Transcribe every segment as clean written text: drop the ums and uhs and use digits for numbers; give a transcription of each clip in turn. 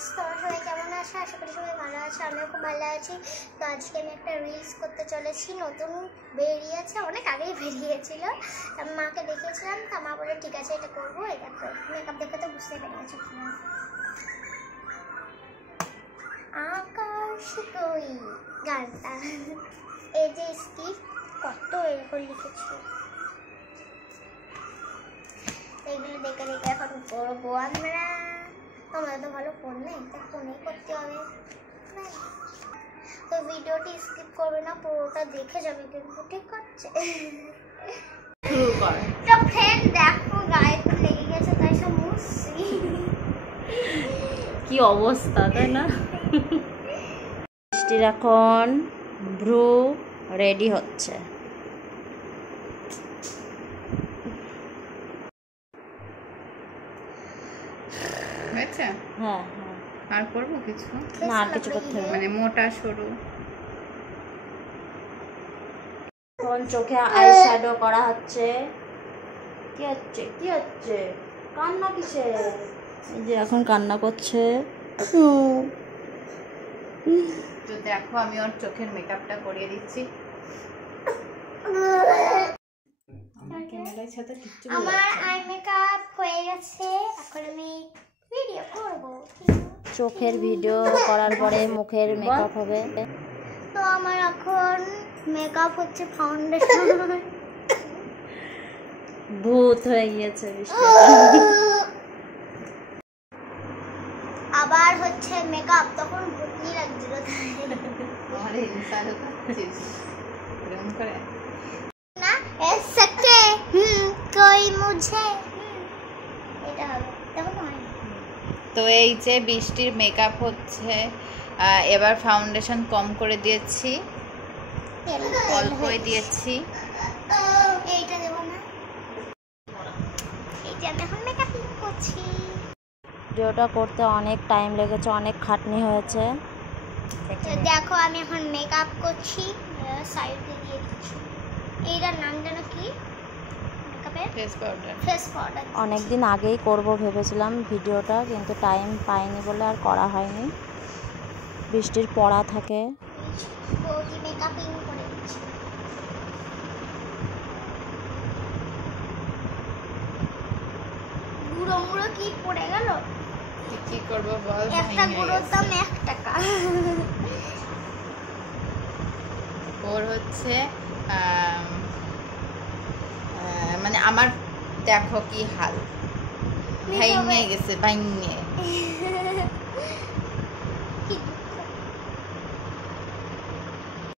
তোমরা সবাই কেমন আছো? আশা করি সবাই ভালো আছো, আমিও খুব ভালো আছি। তো আজকে আমি একটা রিলস করতে চলেছি, নতুন বেরিয়েছে, অনেক আগেই বেরিয়েছিল। মাকে দেখিয়েছিলাম, তা মা বলে ঠিক আছে এটা করবো। এই দেখো মেকআপ দেখে তো বুঝতে পেরেছো। আকাশ তুই গানটা, এই যে স্টিভ কত এরকম লিখেছি, এইগুলো দেখে দেখে এখন করবো আমরা। তোমরা তো ভালো ফোন নেই, তাই ফোনেই করতে হবে। তো ভিডিওটি স্কিপ করবে না, পুরোটা দেখে যাবে কিন্তু, ঠিক আছে? তো ফ্রেন্ড দেখো গায়ে তো লেগে গেছে, তাই সব মুছছি। কি অবস্থা, তাই না? বৃষ্টির এখন ভ্রু রেডি হচ্ছে। হয়েছে? হ্যাঁ, আর করবো কিছু না, আর কিছু করতে হবে মানে মোটা সরু। এখন চোখে আই শ্যাডো করা হচ্ছে। কি হচ্ছে, কি হচ্ছে? কান্না কিসে? এই যে এখন কান্না করছে। তো দেখো আমি ওর চোখের মেকআপটা করিয়ে দিচ্ছি। আমার আই মেকআপ হয়ে গেছে, এখন আমি ভিডিও করব। চোখের ভিডিও করার পরে মুখের মেকআপ হবে। তো আমার এখন মেকআপ হচ্ছে ফাউন্ডেশন। ভূত হয়ে গিয়েছে বৃষ্টি। আবার হচ্ছে মেকআপ, তখন ভূতনি লাগছিল না এসকে কোই মুঝে এটা হবে, তখন হয়। তো এই যে বৃষ্টির মেকআপ হচ্ছে, এবার ফাউন্ডেশন কম করে দিয়েছি, অল্পই দিয়েছি। এইটা দেব না, এই যে আমি এখন মেকআপ করছি। ভিডিওটা করতে অনেক টাইম লেগেছে, অনেক খাটনি হয়েছে। দেখো আমি এখন মেকআপ করছি, সাইডে দিয়ে দিচ্ছি। এইটার নাম যেন কি? মেকআপের ফেস পাউডার। Face powder. অনেক দিন আগেই করব ভেবেছিলাম ভিডিওটা, কিন্তু টাইম পাইনি বলে আর করা হয়নি। বৃষ্টির পড়া থাকে। বৌদি মেকআপিং করে দিচ্ছি। গুঁড়ো মুড়ো কি পড়ে গেল? কি করবো বল? একটা গুঁড়োর দাম 1 টাকা। ওর হচ্ছে মানে আমার দেখো কি হাল, ভাইঙে গেছে, ভাইঙে।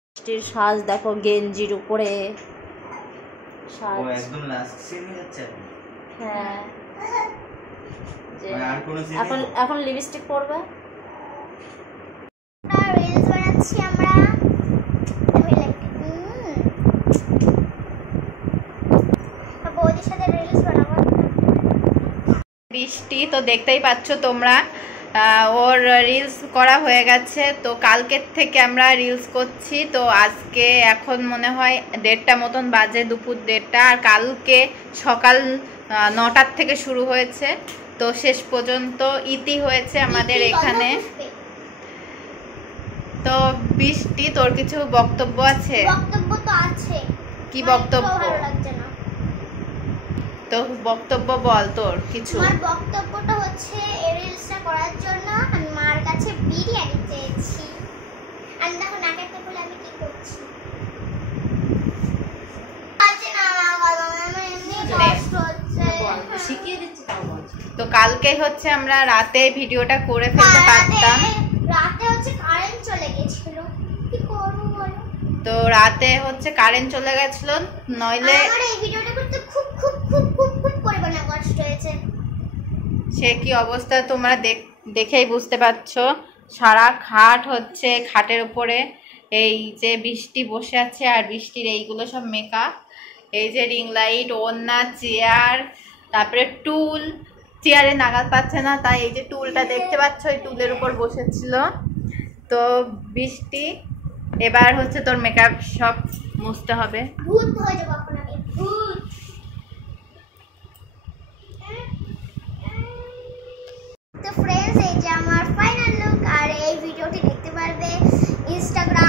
বৃষ্টির সাজ দেখো, গেঞ্জির উপরে সাজ। ও একদম লাস্ট সিনে যাচ্ছে। হ্যাঁ, আর কোন সিনে? এখন লিপস্টিক পরবে। রিলস বানাচ্ছি আমরা। বৌদির সাথে রিলস বানাবো। বৃষ্টি তো দেখতেই পাচ্ছ তোমরা, ওর রিলস করা হয়ে গেছে। তো কালকের থেকে আমরা রিলস করছি। তো আজকে এখন মনে হয় 1:30 মতন বাজে, দুপুর 1:30। আর কালকে সকাল 9টার থেকে শুরু হয়েছে, তো শেষ পর্যন্ত ইতি হয়েছে আমাদের এখানে। তো বৃষ্টি, তোর কিছু বক্তব্য আছে? বক্তব্য তো আছে। কি বক্তব্য? ভালো লাগছে না তো বক্তব্য বল তোর কিছু। আমার বক্তব্যটা হচ্ছে, এই রিলসটা করার জন্য আমি মার কাছে বিরিয়ানি চেয়েছি। আমি দেখো নাকেতে বলে আমি কি করছি। আচ্ছা না আমার এমনি কষ্ট হচ্ছে। শিখিয়ে দিচ্ছি তাও বল। তো কালকে হচ্ছে আমরা রাতে ভিডিওটা করে ফেলতে পারতাম। রাতে হচ্ছে কারেন্ট চলে গেছিল, কি করব বলো? তো রাতে হচ্ছে কারেন্ট চলে গেছিল, নইলে আমার এই ভিডিওটা করতে খুব খুব খুব খুব খুব পরিমাণে কষ্ট হয়েছে। সে কি অবস্থা তোমরা দেখেই বুঝতে পারছো। সারা খাট হচ্ছে, খাটের উপরে এই যে বৃষ্টি বসে আছে, আর বৃষ্টির এইগুলো সব মেকআপ। এই যে রিং লাইট, ওড়না, চেয়ার, তারপরে টুল। চেয়ারে নাগাল পাচ্ছে না, তাই এই যে টুলটা দেখতে পাচ্ছ, এই টুলের উপর বসেছিল। তো বৃষ্টি, এবার হচ্ছে তোর মেকআপ সব মুছতে হবে। ভূত হয়ে যাবো এখন আমি, ভূত। তো ফ্রেন্ডস, এই যে আমার ফাইনাল লুক, আর এই ভিডিওটি দেখতে পারবে ইনস্টাগ্রাম